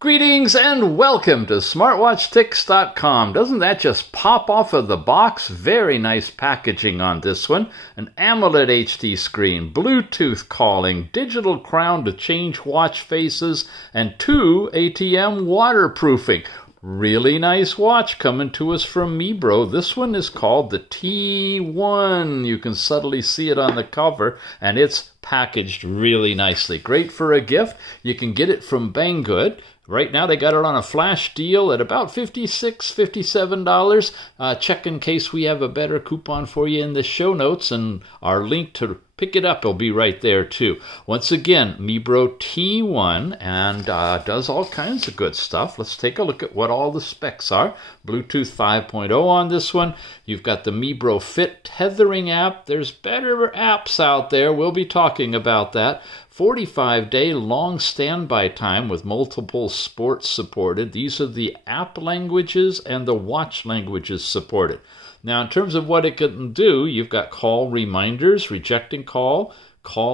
Greetings and welcome to smartwatchtics.com. Doesn't that just pop off of the box? Very nice packaging on this one. An AMOLED HD screen, Bluetooth calling, digital crown to change watch faces, and 2 ATM waterproofing. Really nice watch coming to us from MIBRO. This one is called the T1. You can subtly see it on the cover, and it's packaged really nicely. Great for a gift. You can get it from Banggood. Right now they got it on a flash deal at about $56, $57. Check in case we have a better coupon for you in the show notes, and our link to pick it up will be right there too. Once again, MIBRO T1, and does all kinds of good stuff. Let's take a look at what all the specs are. Bluetooth 5.0 on this one. You've got the MIBRO Fit Tethering app. There's better apps out there. We'll be talking about that. 45-day long standby time with multiple sports supported. These are the app languages and the watch languages supported. Now, in terms of what it can do, you've got call reminders, rejecting call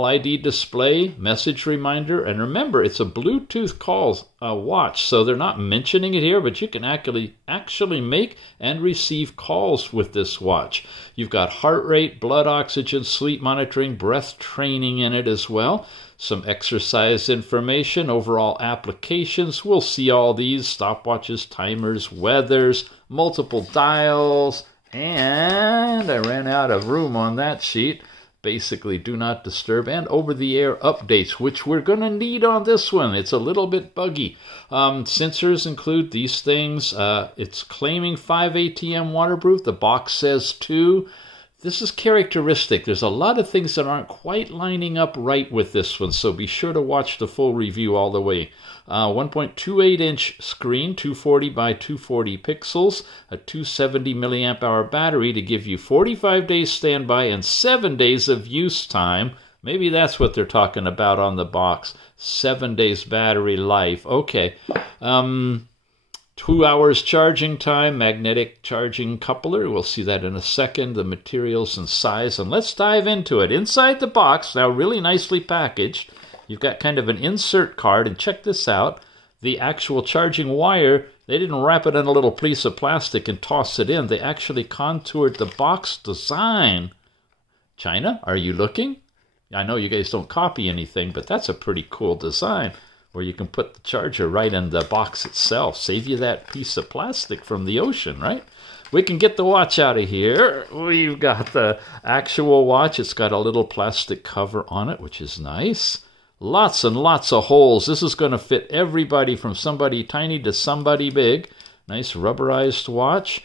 ID display, message reminder, and remember, it's a Bluetooth call watch, so they're not mentioning it here, but you can actually make and receive calls with this watch. You've got heart rate, blood oxygen, sleep monitoring, breath training in it as well. Some exercise information, overall applications. We'll see all these: stopwatches, timers, weathers, multiple dials, and I ran out of room on that sheet. Basically, do not disturb and over-the-air updates, which we're going to need on this one. It's a little bit buggy. Sensors include these things. It's claiming 5 ATM waterproof. The box says 2. This is characteristic. There's a lot of things that aren't quite lining up right with this one, so be sure to watch the full review all the way. 1.28-inch screen, 240 by 240 pixels, a 270 milliamp hour battery to give you 45 days standby and 7 days of use time. Maybe that's what they're talking about on the box. 7 days battery life. Okay. 2 hours charging time, magnetic charging coupler. We'll see that in a second. The materials and size. And let's dive into it. Inside the box, now really nicely packaged, you've got kind of an insert card. And check this out. The actual charging wire, they didn't wrap it in a little piece of plastic and toss it in. They actually contoured the box design. China, are you looking? I know you guys don't copy anything, but that's a pretty cool design, where you can put the charger right in the box itself. Save you that piece of plastic from the ocean, right? We can get the watch out of here. We've got the actual watch. It's got a little plastic cover on it, which is nice. Lots and lots of holes. This is going to fit everybody from somebody tiny to somebody big. Nice rubberized watch.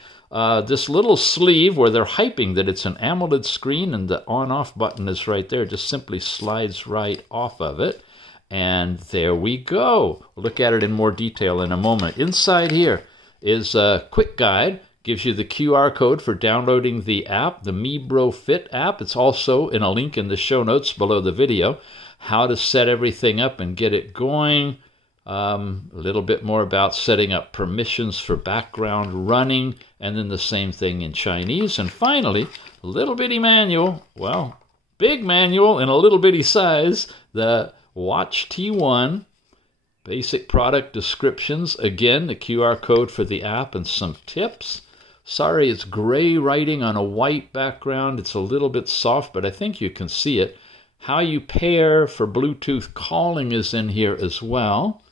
This little sleeve where they're hyping that it's an AMOLED screen and the on-off button is right there. Just simply slides right off of it. And there we go. We'll look at it in more detail in a moment. Inside here is a quick guide. Gives you the QR code for downloading the app, the MIBRO Fit app. It's also in a link in the show notes below the video. How to set everything up and get it going. A little bit more about setting up permissions for background running. And then the same thing in Chinese. And finally, a little bitty manual. Well, big manual in a little bitty size. The Watch T1, basic product descriptions. Again, the QR code for the app and some tips. Sorry, it's gray writing on a white background. It's a little bit soft, but I think you can see it. How you pair for Bluetooth calling is in here as well.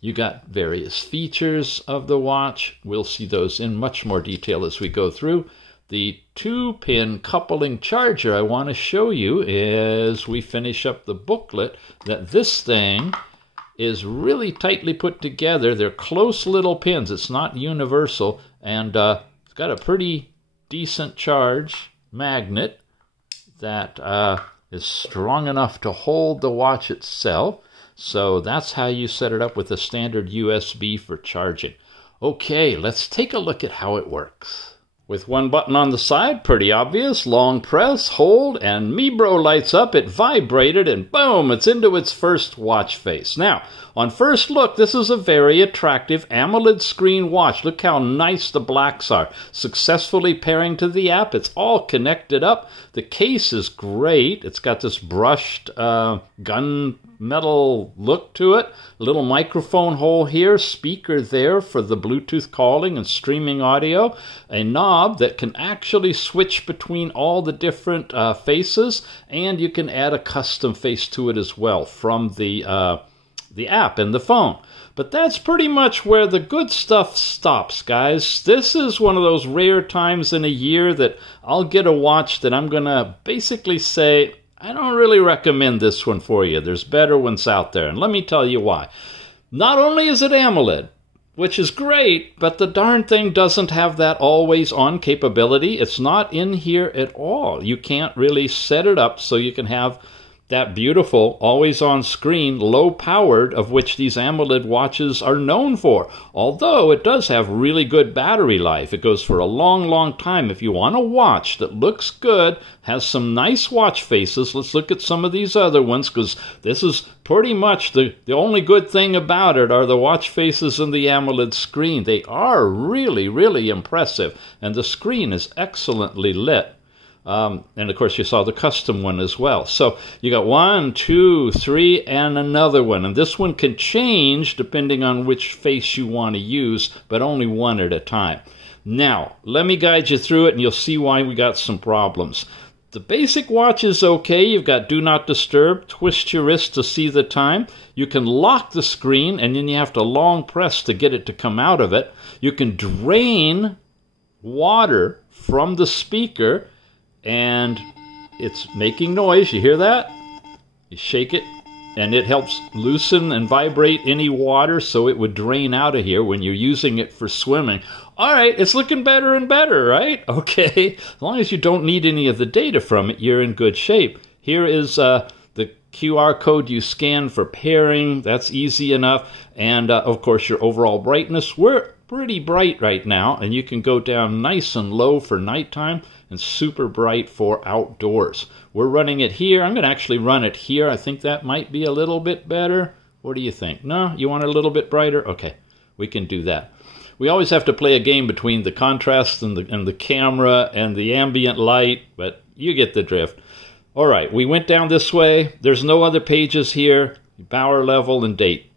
You got various features of the watch. We'll see those in much more detail as we go through. The 2-pin coupling charger I want to show you as we finish up the booklet, that this thing is really tightly put together. They're close little pins. It's not universal, and it's got a pretty decent charge magnet that is strong enough to hold the watch itself. So that's how you set it up with a standard USB for charging. Okay, let's take a look at how it works. With one button on the side, pretty obvious. Long press, hold, and MIBRO lights up. It vibrated, and boom, it's into its first watch face. Now, On first look, this is a very attractive AMOLED screen watch. Look how nice the blacks are. Successfully pairing to the app. It's all connected up. The case is great. It's got this brushed gunmetal look to it. A little microphone hole here, speaker there for the Bluetooth calling and streaming audio. A knob that can actually switch between all the different faces, and you can add a custom face to it as well from the app in the phone. But that's pretty much where the good stuff stops, guys. This is one of those rare times in a year that I'll get a watch that I'm going to basically say, I don't really recommend this one for you. There's better ones out there, and let me tell you why. Not only is it AMOLED, which is great, but the darn thing doesn't have that always-on capability. It's not in here at all. You can't really set it up so you can have that beautiful always-on screen, low-powered, of which these AMOLED watches are known for. Although it does have really good battery life. It goes for a long, long time. If you want a watch that looks good, has some nice watch faces, let's look at some of these other ones, because this is pretty much the only good thing about it are the watch faces and the AMOLED screen. They are really, really impressive, and the screen is excellently lit. And of course you saw the custom one as well. So you got 1, 2, 3, and another one. And this one can change depending on which face you want to use, but only one at a time. Now, let me guide you through it and you'll see why we got some problems. The basic watch is okay. You've got do not disturb, twist your wrist to see the time. You can lock the screen and then you have to long press to get it to come out of it. You can drain water from the speaker and it's making noise. You hear that? You shake it and it helps loosen and vibrate any water so it would drain out of here when you're using it for swimming. All right, it's looking better and better, right? Okay, as long as you don't need any of the data from it, you're in good shape. Here is the QR code you scan for pairing. That's easy enough. And of course, your overall brightness. We're pretty bright right now, and you can go down nice and low for nighttime and super bright for outdoors. We're running it here. I'm going to actually run it here. I think that might be a little bit better. What do you think? No? You want it a little bit brighter? Okay, we can do that. We always have to play a game between the contrast and the camera and the ambient light, but you get the drift. All right, we went down this way. There's no other pages here. Power level and date.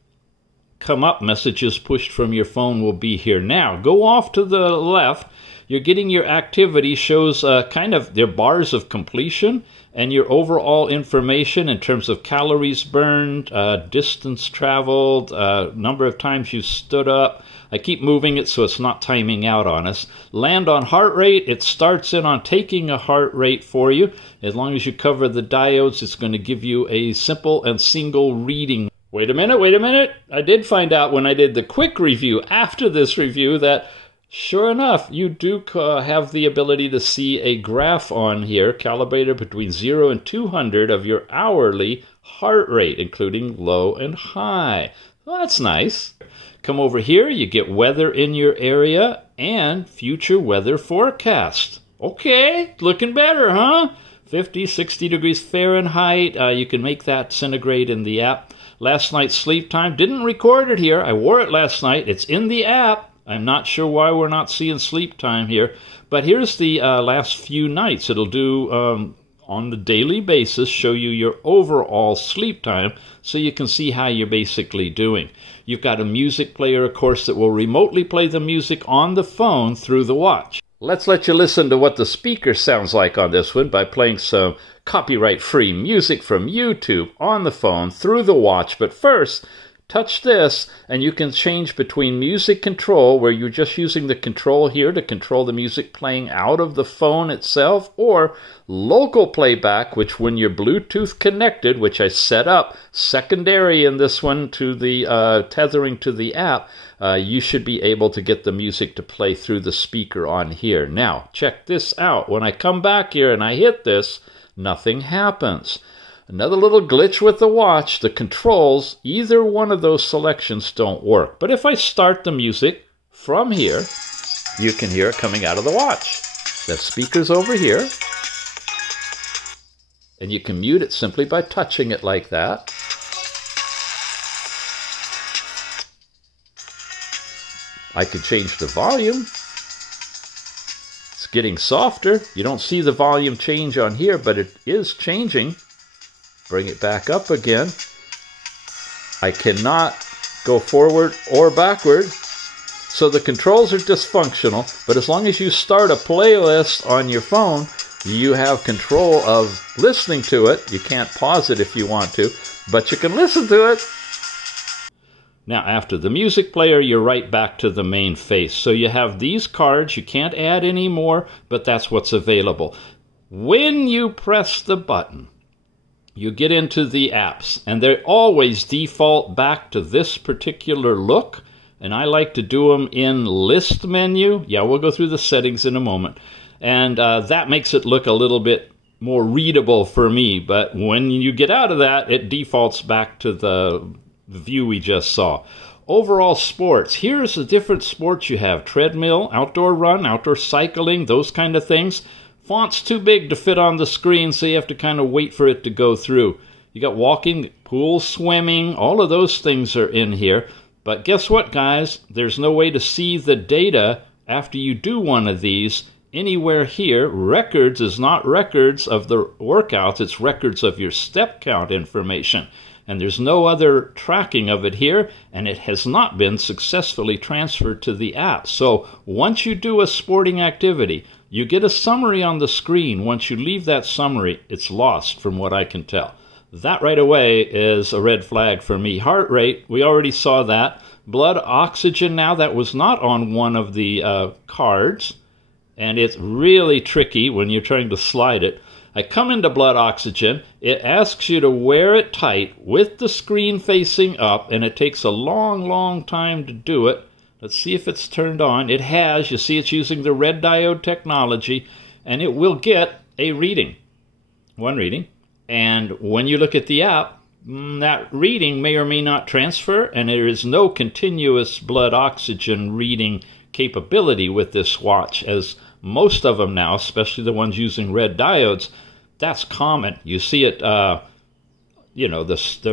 Come up, messages pushed from your phone will be here. Now, go off to the left. You're getting your activity, shows kind of their bars of completion and your overall information in terms of calories burned, distance traveled, number of times you stood up. I keep moving it so it's not timing out on us. Land on heart rate, it starts in on taking a heart rate for you. As long as you cover the diodes, it's going to give you a simple and single reading. Wait a minute. I did find out when I did the quick review after this review that sure enough, you do have the ability to see a graph on here, calibrated between 0 and 200 of your hourly heart rate, including low and high. Well, that's nice. Come over here, you get weather in your area and future weather forecast. Okay, looking better, huh? 50, 60 degrees Fahrenheit. You can make that centigrade in the app. Last night's sleep time. Didn't record it here. I wore it last night. It's in the app. I'm not sure why we're not seeing sleep time here. But here's the last few nights. It'll do, on the daily basis, show you your overall sleep time so you can see how you're basically doing. You've got a music player, of course, that will remotely play the music on the phone through the watch. Let's let you listen to what the speaker sounds like on this one by playing some copyright-free music from YouTube on the phone through the watch. But first, touch this, and you can change between music control, where you're just using the control here to control the music playing out of the phone itself, or local playback, which when you're Bluetooth connected, which I set up secondary in this one to the tethering to the app, you should be able to get the music to play through the speaker on here. Now, check this out. When I come back here and I hit this, nothing happens. Another little glitch with the watch, the controls, either one of those selections don't work. But if I start the music from here, you can hear it coming out of the watch. The speaker's over here. And you can mute it simply by touching it like that. I could change the volume. It's getting softer. You don't see the volume change on here, but it is changing. Bring it back up again. I cannot go forward or backward. So the controls are dysfunctional, but as long as you start a playlist on your phone, you have control of listening to it. You can't pause it if you want to, but you can listen to it. Now, after the music player, you're right back to the main face. So you have these cards. You can't add any more, but that's what's available. When you press the button, you get into the apps, and they always default back to this particular look. And I like to do them in list menu. Yeah, we'll go through the settings in a moment. And that makes it look a little bit more readable for me. But when you get out of that, it defaults back to the view we just saw. Overall sports. Here's the different sports you have. Treadmill, outdoor run, outdoor cycling, those kind of things. Font's too big to fit on the screen, so you have to kind of wait for it to go through. You got walking, pool, swimming, all of those things are in here. But guess what, guys? There's no way to see the data after you do one of these anywhere here. Records is not records of the workouts. It's records of your step count information. And there's no other tracking of it here, and it has not been successfully transferred to the app. So once you do a sporting activity, you get a summary on the screen. Once you leave that summary, it's lost from what I can tell. That right away is a red flag for me. Heart rate, we already saw that. Blood oxygen now, that was not on one of the cards. And it's really tricky when you're trying to slide it. I come into blood oxygen. It asks you to wear it tight with the screen facing up. And it takes a long, long time to do it. Let's see if it's turned on. It has. You see it's using the red diode technology. And it will get a reading. One reading. And when you look at the app, that reading may or may not transfer, and there is no continuous blood oxygen reading capability with this watch, as most of them now, especially the ones using red diodes, that's common. You see it, the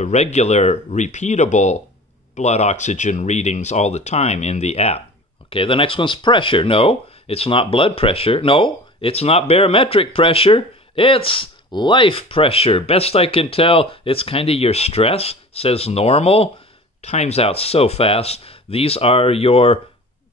regular repeatable blood oxygen readings all the time in the app. Okay, the next one's pressure. No, it's not blood pressure. No, it's not barometric pressure. It's life pressure. Best I can tell, it's kind of your stress. Says normal. Times out so fast. These are your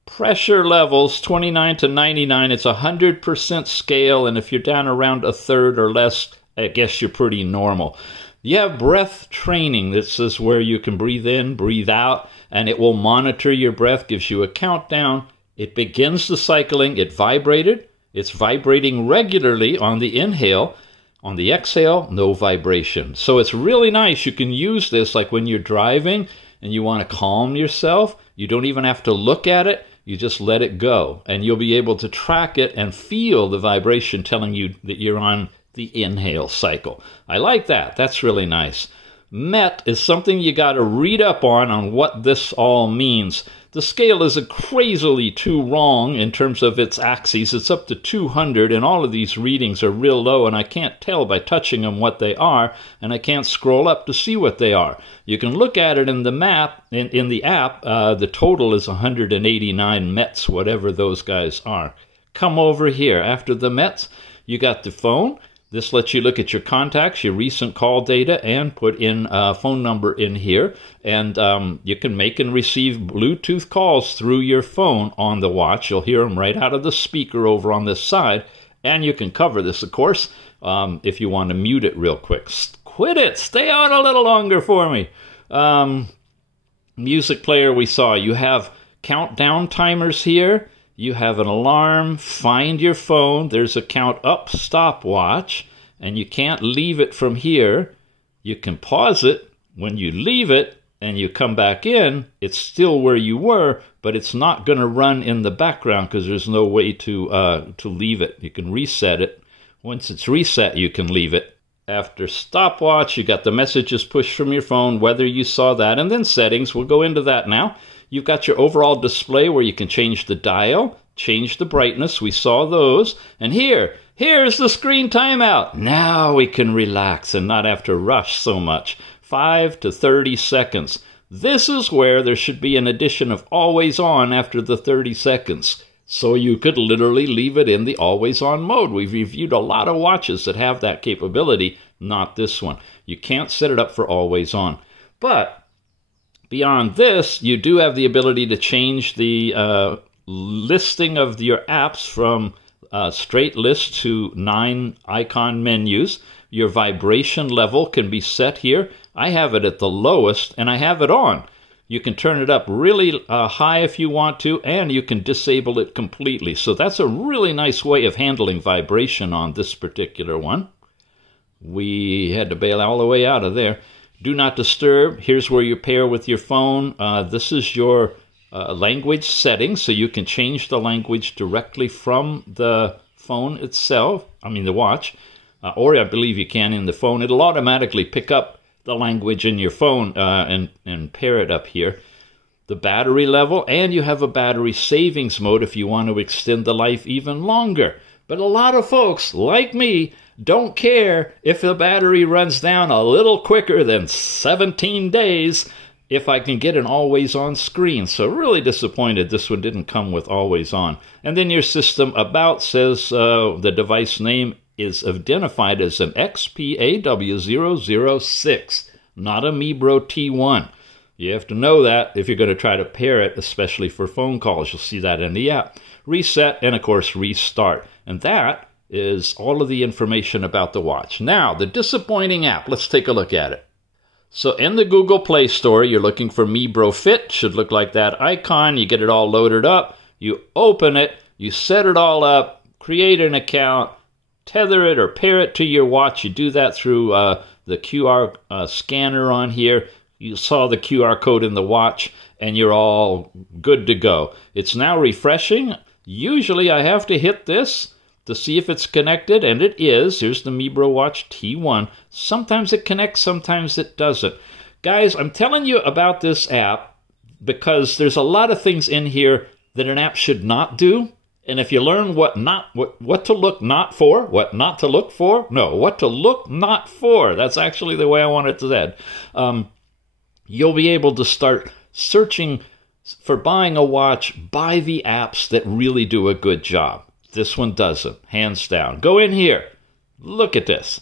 pressure levels, 29 to 99. It's 100% scale, and if you're down around a third or less, I guess you're pretty normal. You have breath training. This is where you can breathe in, breathe out, and it will monitor your breath, gives you a countdown. It begins the cycling. It vibrated. It's vibrating regularly on the inhale. On the exhale, no vibration. So it's really nice. You can use this like when you're driving and you want to calm yourself. You don't even have to look at it. You just let it go. And you'll be able to track it and feel the vibration telling you that you're on the inhale cycle. I like that. That's really nice. MET is something you got to read up on what this all means. The scale isn't crazily too wrong in terms of its axes. It's up to 200, and all of these readings are real low, and I can't tell by touching them what they are, and I can't scroll up to see what they are. You can look at it in the map, in the app. The total is 189 METs, whatever those guys are. Come over here. After the METs, you got the phone. This lets you look at your contacts, your recent call data, and put in a phone number in here. And you can make and receive Bluetooth calls through your phone on the watch. You'll hear them right out of the speaker over on this side. And you can cover this, of course, if you want to mute it real quick. Quit it! Stay on a little longer for me. Music player we saw. You have countdown timers here. You have an alarm, find your phone, there's a count up stopwatch, and you can't leave it from here. You can pause it. When you leave it and you come back in, it's still where you were, but it's not going to run in the background because there's no way to leave it. You can reset it. Once it's reset, you can leave it. After stopwatch, you got the messages pushed from your phone, whether you saw that, and then settings. We'll go into that now. You've got your overall display where you can change the dial, change the brightness. We saw those. And here's the screen timeout. Now we can relax and not have to rush so much. 5 to 30 seconds. This is where there should be an addition of always on after the 30 seconds. So you could literally leave it in the always on mode. We've reviewed a lot of watches that have that capability, not this one. You can't set it up for always on. But beyond this, you do have the ability to change the listing of your apps from straight list to 9 icon menus. Your vibration level can be set here. I have it at the lowest, and I have it on. You can turn it up really high if you want to, and you can disable it completely. So that's a really nice way of handling vibration on this particular one. We had to bail all the way out of there. Do not disturb. Here's where you pair with your phone. This is your language settings, so you can change the language directly from the phone itself, the watch, or I believe you can in the phone. It'll automatically pick up the language in your phone and pair it up here. The battery level, and you have a battery savings mode if you want to extend the life even longer. But a lot of folks, like me, don't care if the battery runs down a little quicker than 17 days if I can get an always-on screen. So really disappointed this one didn't come with always-on. And then your system about says the device name is identified as an XPAW006, not a MIBRO T1. You have to know that if you're going to try to pair it, especially for phone calls. You'll see that in the app. Reset and, of course, restart. And that is all of the information about the watch. Now, the disappointing app. Let's take a look at it. So in the Google Play Store, you're looking for MIBRO Fit. Should look like that icon. You get it all loaded up. You open it. You set it all up. Create an account. Tether it or pair it to your watch. You do that through the QR scanner on here. You saw the QR code in the watch, and you're all good to go. It's now refreshing. Usually I have to hit this to see if it's connected, and it is. Here's the MIBRO Watch T1. Sometimes it connects, sometimes it doesn't. Guys, I'm telling you about this app because there's a lot of things in here that an app should not do. And if you learn what to look not for, what not to look for, no, what to look not for, that's actually the way I want it said, you'll be able to start searching for buying a watch by the apps that really do a good job. This one doesn't, hands down. Go in here. Look at this.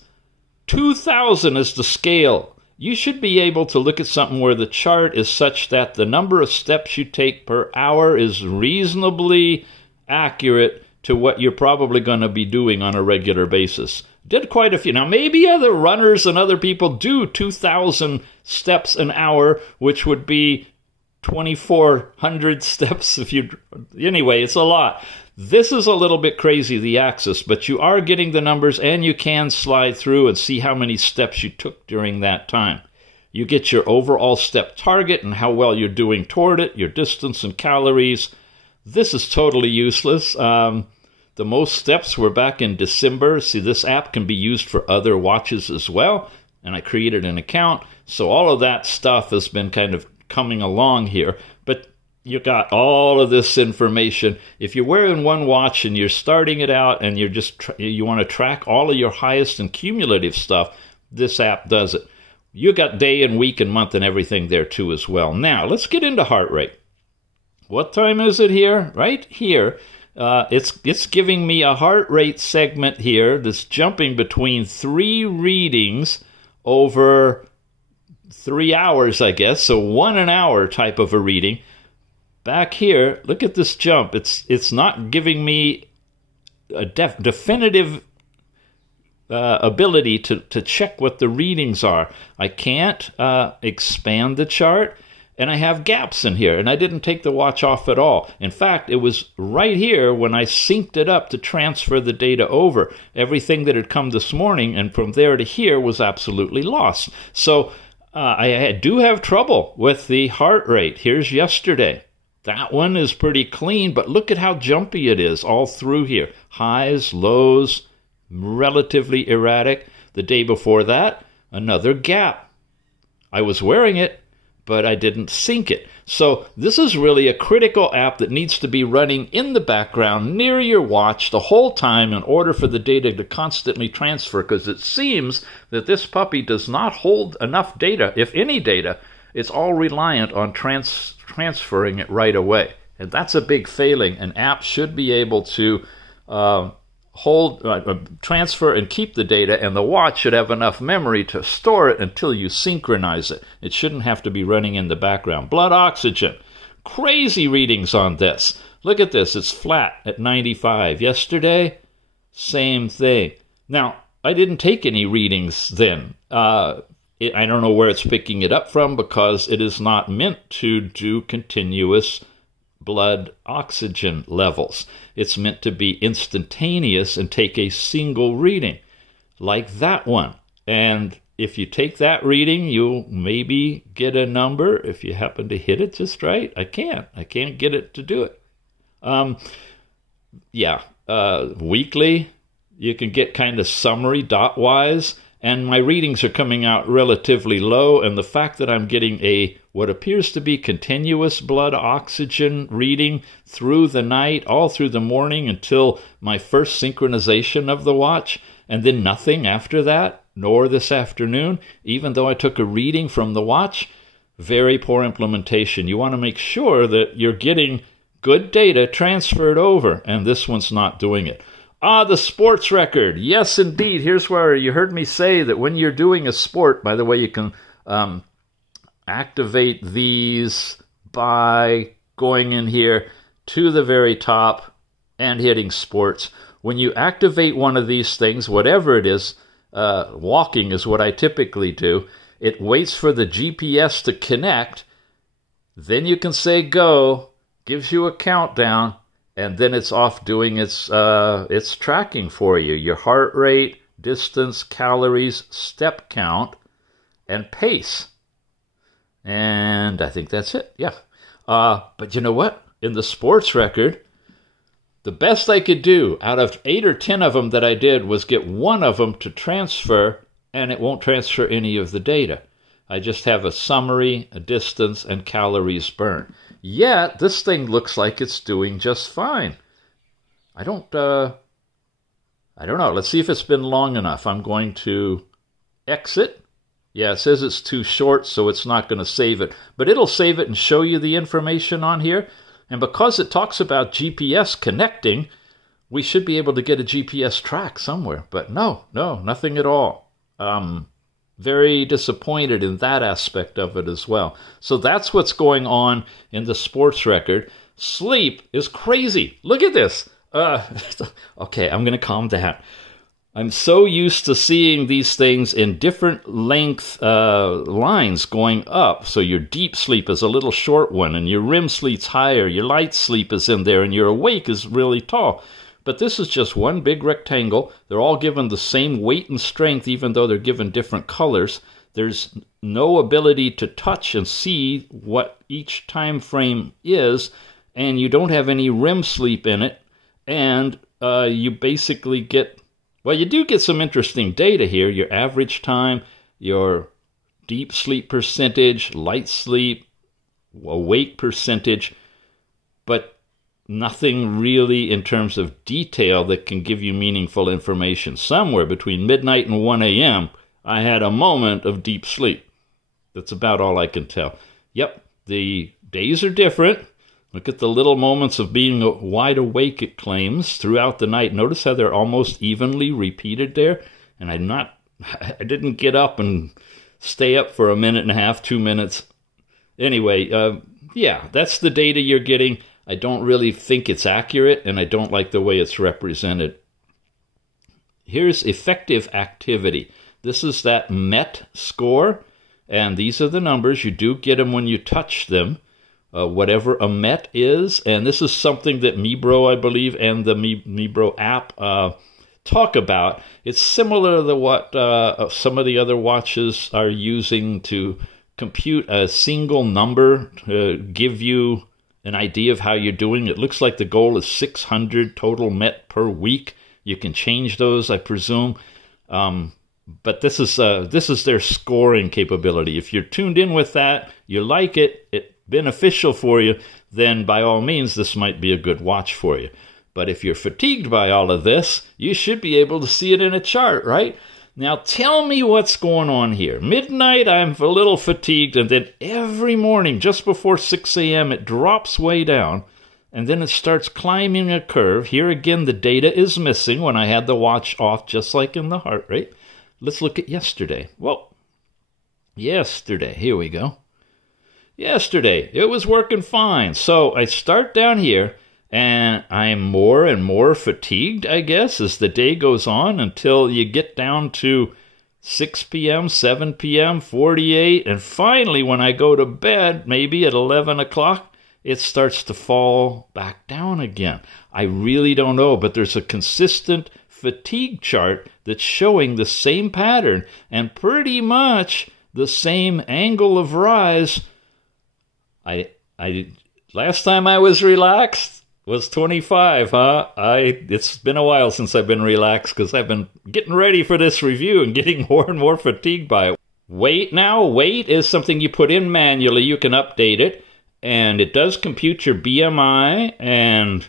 2,000 is the scale. You should be able to look at something where the chart is such that the number of steps you take per hour is reasonably accurate to what you're probably going to be doing on a regular basis. Did quite a few. Now, maybe other runners and other people do 2,000 steps an hour, which would be 2,400 steps if you... Anyway, it's a lot. This is a little bit crazy, the axis, but you are getting the numbers, and you can slide through and see how many steps you took during that time. You get your overall step target and how well you're doing toward it, your distance and calories. This is totally useless. The most steps were back in December. See, this app can be used for other watches as well, and I created an account. So all of that stuff has been kind of coming along here, but you got all of this information. If you're wearing one watch and you're starting it out and you're you want to track all of your highest and cumulative stuff, this app does it. You got day and week and month and everything there too as well. Now, let's get into heart rate. What time is it here? Right here. It's giving me a heart rate segment here that's jumping between 3 readings over 3 hours, I guess. So 1 an hour type of a reading. Back here, look at this jump. It's not giving me a definitive ability to check what the readings are. I can't expand the chart. And I have gaps in here, and I didn't take the watch off at all. In fact, it was right here when I synced it up to transfer the data over. Everything that had come this morning and from there to here was absolutely lost. So I do have trouble with the heart rate. Here's yesterday. That one is pretty clean, but look at how jumpy it is all through here. Highs, lows, relatively erratic. The day before that, another gap. I was wearing it, but I didn't sync it. So this is really a critical app that needs to be running in the background near your watch the whole time in order for the data to constantly transfer, because it seems that this puppy does not hold enough data, if any data. It's all reliant on transferring it right away. And that's a big failing. An app should be able to transfer and keep the data, and the watch should have enough memory to store it until you synchronize it. It shouldn't have to be running in the background. Blood oxygen. Crazy readings on this. Look at this. It's flat at 95. Yesterday, same thing. Now, I didn't take any readings then. I don't know where it's picking it up from, because it is not meant to do continuous blood oxygen levels. It's meant to be instantaneous and take a single reading, like that one. And if you take that reading, you'll maybe get a number if you happen to hit it just right. I can't get it to do it. Weekly, you can get kind of summary dot-wise, and my readings are coming out relatively low, and the fact that I'm getting what appears to be continuous blood oxygen reading through the night, all through the morning until my first synchronization of the watch, and then nothing after that, nor this afternoon, even though I took a reading from the watch, very poor implementation. You want to make sure that you're getting good data transferred over, and this one's not doing it. The sports record. Yes, indeed. Here's where you heard me say that when you're doing a sport, by the way, you can activate these by going in here to the very top and hitting sports. When you activate one of these things, whatever it is, walking is what I typically do, it waits for the GPS to connect, then you can say go, gives you a countdown, and then it's off doing its tracking for you. Your heart rate, distance, calories, step count, and pace. And I think that's it, yeah. But you know what? In the sports record, the best I could do out of 8 or 10 of them that I did was get one of them to transfer, and it won't transfer any of the data. I just have a summary, a distance, and calories burned. Yet, this thing looks like it's doing just fine. I don't know. Let's see if it's been long enough. I'm going to exit. Yeah, it says it's too short, so it's not going to save it. But it'll save it and show you the information on here. And because it talks about GPS connecting, we should be able to get a GPS track somewhere. But no, nothing at all. Very disappointed in that aspect of it as well. So that's what's going on in the sports record. Sleep is crazy. Look at this. Okay, I'm going to calm down. I'm so used to seeing these things in different length lines going up. So your deep sleep is a little short one, and your REM sleep's higher. Your light sleep is in there, and your awake is really tall. But this is just one big rectangle. They're all given the same weight and strength, even though they're given different colors. There's no ability to touch and see what each time frame is, and you don't have any REM sleep in it. And you basically get, well, you do get some interesting data here. Your average time, your deep sleep percentage, light sleep, awake percentage, but nothing really in terms of detail that can give you meaningful information. Somewhere between midnight and 1 a.m., I had a moment of deep sleep. That's about all I can tell. Yep, the days are different. Look at the little moments of being wide awake, it claims, throughout the night. Notice how they're almost evenly repeated there. And I didn't get up and stay up for a minute and a half, 2 minutes. Anyway, yeah, that's the data you're getting. I don't really think it's accurate, and I don't like the way it's represented. Here's effective activity. This is that MET score, and these are the numbers. You do get them when you touch them, whatever a MET is. And this is something that MIBRO, I believe, and the MIBRO app talk about. It's similar to what some of the other watches are using to compute a single number to give you an idea of how you're doing. It looks like the goal is 600 total MET per week. You can change those, I presume. But this is their scoring capability. If you're tuned in with that, you like it, it's beneficial for you, then by all means, this might be a good watch for you. But if you're fatigued by all of this, you should be able to see it in a chart, right? Now tell me what's going on here. Midnight, I'm a little fatigued, and then every morning, just before 6 a.m., it drops way down, and then it starts climbing a curve. Here again, the data is missing when I had the watch off, just like in the heart rate. Let's look at yesterday. Well, yesterday, here we go. Yesterday, it was working fine. So I start down here, and I'm more and more fatigued, I guess, as the day goes on until you get down to 6 p.m., 7 p.m., 48, and finally when I go to bed, maybe at 11 o'clock, it starts to fall back down again. I really don't know, but there's a consistent fatigue chart that's showing the same pattern and pretty much the same angle of rise. Last time I was relaxed was 25, huh? It's been a while since I've been relaxed because I've been getting ready for this review and getting more and more fatigued by it. Weight now. Weight is something you put in manually. You can update it, and it does compute your BMI and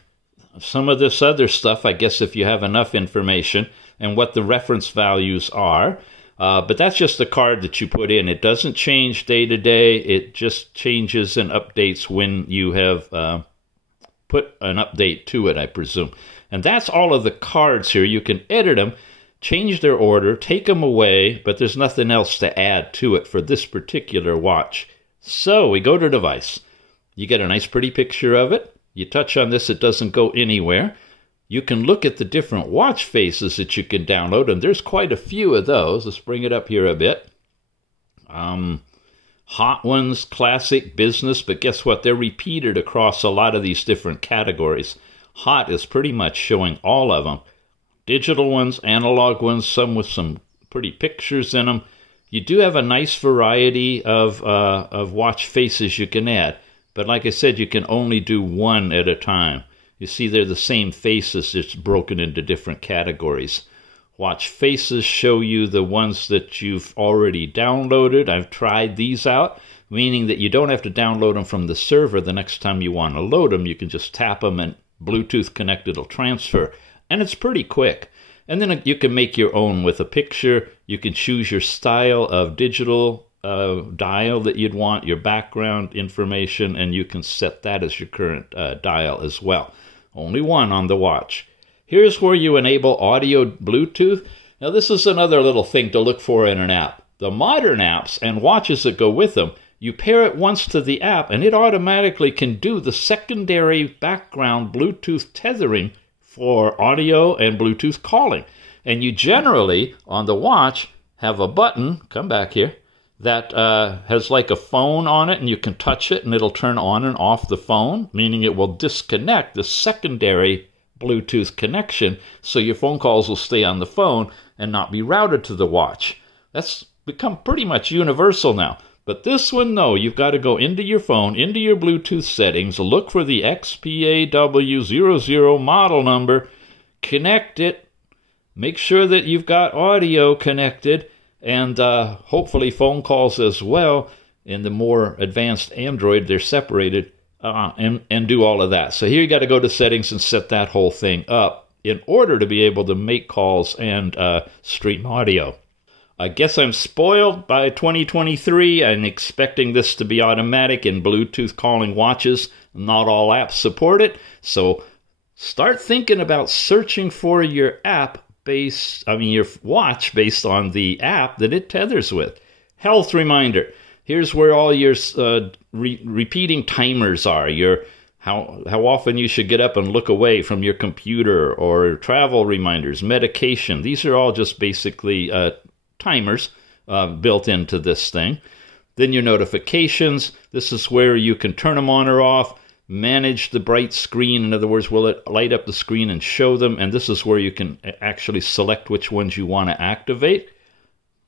some of this other stuff, I guess, if you have enough information, and what the reference values are. But that's just the card that you put in. It doesn't change day to day. It just changes and updates when you have put an update to it, I presume. And that's all of the cards here. You can edit them, change their order, take them away, but there's nothing else to add to it for this particular watch. So we go to device. You get a nice pretty picture of it. You touch on this, it doesn't go anywhere. You can look at the different watch faces that you can download, and there's quite a few of those. Let's bring it up here a bit. Hot ones, classic, business, but guess what? They're repeated across a lot of these different categories. Hot is pretty much showing all of them. Digital ones, analog ones, some with some pretty pictures in them. You do have a nice variety of watch faces you can add, but like I said, you can only do one at a time. You see they're the same faces, just broken into different categories. Watch faces show you the ones that you've already downloaded. I've tried these out, meaning that you don't have to download them from the server the next time you want to load them. You can just tap them and Bluetooth connect, it'll transfer. And it's pretty quick. And then you can make your own with a picture. You can choose your style of digital dial that you'd want, your background information, and you can set that as your current dial as well. Only one on the watch. Here's where you enable audio Bluetooth. Now this is another little thing to look for in an app. The modern apps and watches that go with them, you pair it once to the app and it automatically can do the secondary background Bluetooth tethering for audio and Bluetooth calling. And you generally, on the watch, have a button, come back here, that has like a phone on it, and you can touch it and it'll turn on and off the phone, meaning it will disconnect the secondary Bluetooth connection, so your phone calls will stay on the phone and not be routed to the watch. That's become pretty much universal now. But this one, no, you've got to go into your phone, into your Bluetooth settings, look for the XPAW00 model number, connect it, make sure that you've got audio connected, and hopefully phone calls as well. In the more advanced Android, they're separated. And do all of that. So here you got to go to settings and set that whole thing up in order to be able to make calls and stream audio. I guess I'm spoiled by 2023. I'm expecting this to be automatic in Bluetooth calling watches. Not all apps support it. So start thinking about searching for your your watch based on the app that it tethers with. Health reminder. Here's where all your repeating timers are, how often you should get up and look away from your computer, or travel reminders, medication. These are all just basically timers built into this thing. Then your notifications. This is where you can turn them on or off, manage the bright screen. In other words, will it light up the screen and show them? And this is where you can actually select which ones you want to activate.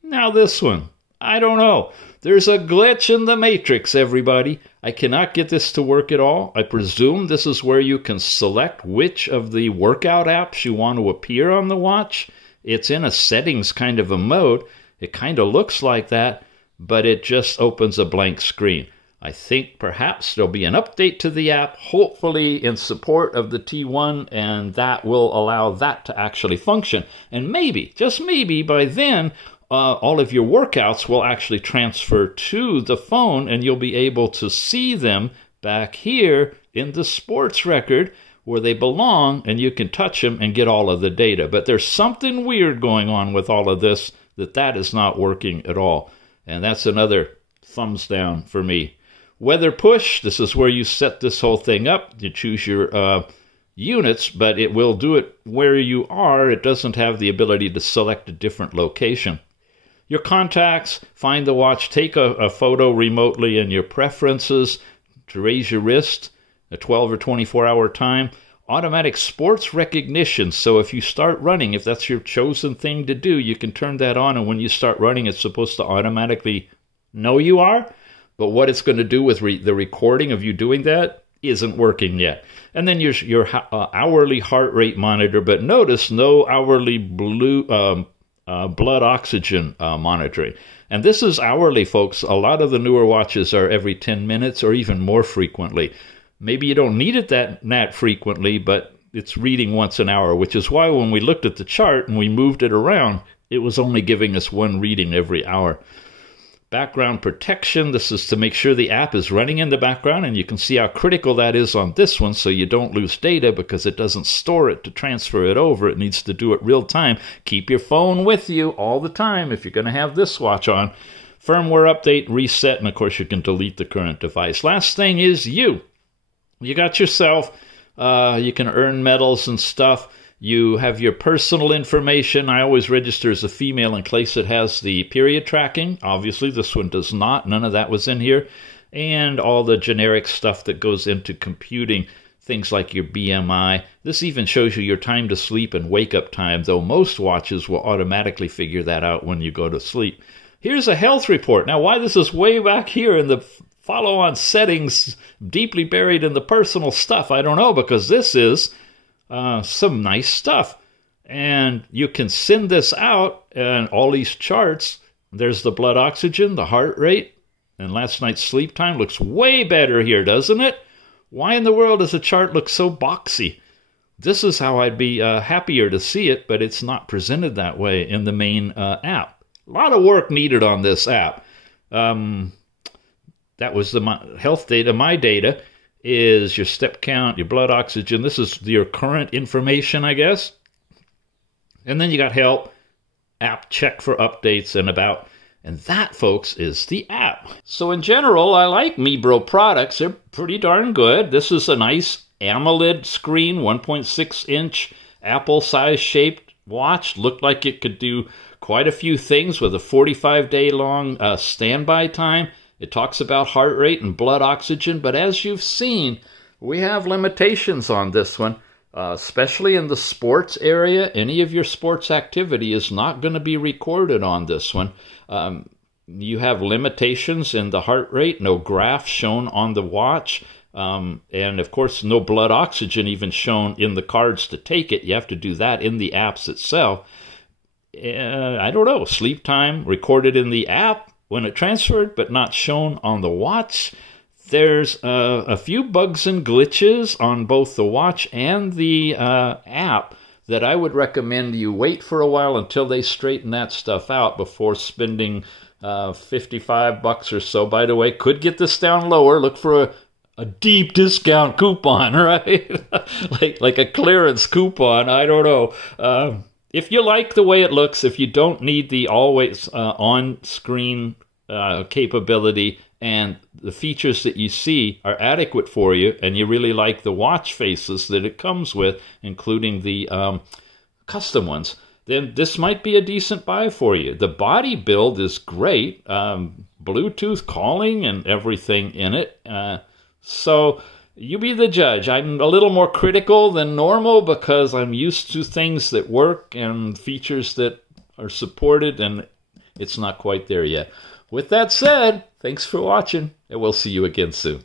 Now this one, I don't know. There's a glitch in the matrix, everybody. I cannot get this to work at all. I presume this is where you can select which of the workout apps you want to appear on the watch. It's in a settings kind of a mode. It kind of looks like that, but it just opens a blank screen. I think perhaps there'll be an update to the app, hopefully in support of the T1, and that will allow that to actually function. And maybe, just maybe, by then, all of your workouts will actually transfer to the phone, and you'll be able to see them back here in the sports record where they belong, and you can touch them and get all of the data. But there's something weird going on with all of this, that is not working at all. And that's another thumbs down for me. Weather push, this is where you set this whole thing up. You choose your units, but it will do it where you are. It doesn't have the ability to select a different location. Your contacts, find the watch, take a photo remotely, and your preferences to raise your wrist, a 12 or 24-hour time. Automatic sports recognition, so if you start running, if that's your chosen thing to do, you can turn that on, and when you start running, it's supposed to automatically know you are. But what it's going to do with the recording of you doing that isn't working yet. And then your hourly heart rate monitor, but notice no hourly blood oxygen monitoring. And this is hourly, folks. A lot of the newer watches are every 10 minutes or even more frequently. Maybe you don't need it that frequently, but it's reading once an hour, which is why when we looked at the chart and we moved it around, it was only giving us one reading every hour. Background protection, this is to make sure the app is running in the background, and you can see how critical that is on this one, so you don't lose data because it doesn't store it to transfer it over. It needs to do it real time. Keep your phone with you all the time if you're going to have this watch on. Firmware update, reset, and of course you can delete the current device. Last thing is you got yourself, you can earn medals and stuff. You have your personal information. I always register as a female in case it has the period tracking. Obviously, this one does not. None of that was in here. And all the generic stuff that goes into computing, things like your BMI. This even shows you your time to sleep and wake-up time, though most watches will automatically figure that out when you go to sleep. Here's a health report. Now, why this is way back here in the follow-on settings, deeply buried in the personal stuff, I don't know, because this is some nice stuff. And you can send this out, and all these charts, there's the blood oxygen, the heart rate, and last night's sleep time looks way better here, doesn't it? Why in the world does the chart look so boxy? This is how I'd be happier to see it, but it's not presented that way in the main app. A lot of work needed on this app. That was the health data. My data is your step count, your blood oxygen. This is your current information, I guess. And then you got help, app check for updates, and about. And that, folks, is the app. So in general, I like MIBRO products. They're pretty darn good. This is a nice AMOLED screen, 1.6-inch Apple-size shaped watch. Looked like it could do quite a few things with a 45-day long standby time. It talks about heart rate and blood oxygen, but as you've seen, we have limitations on this one, especially in the sports area. Any of your sports activity is not going to be recorded on this one. You have limitations in the heart rate, no graph shown on the watch, and of course no blood oxygen even shown in the cards to take it. You have to do that in the apps itself. I don't know, sleep time recorded in the app when it transferred, but not shown on the watch. There's a few bugs and glitches on both the watch and the app that I would recommend you wait for a while until they straighten that stuff out before spending $55 or so. By the way, could get this down lower. Look for a deep discount coupon, right? like a clearance coupon. I don't know. If you like the way it looks, if you don't need the always on-screen capability and the features that you see are adequate for you, and you really like the watch faces that it comes with, including the custom ones, then this might be a decent buy for you. The body build is great. Bluetooth calling and everything in it. So you be the judge. I'm a little more critical than normal because I'm used to things that work and features that are supported, and it's not quite there yet. With that said, thanks for watching, and we'll see you again soon.